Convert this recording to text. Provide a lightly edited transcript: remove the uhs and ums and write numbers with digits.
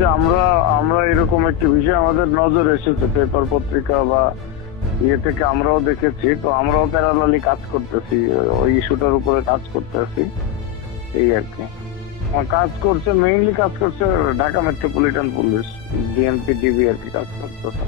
যে আমরা আমরা এরকম একটি বিষয় আমাদের নজরে এসেছে, পেপার পত্রিকা বা ইয়ে থেকে আমরাও দেখেছি, তো আমরাও প্যারালালি কাজ করতেছি, ওই ইস্যুটার উপরে কাজ করতেছি, এই আর কি। কাজ করছে, মেইনলি কাজ করছে Dhaka metropolitan police, DMP DB আর কি কাজ করতেছে।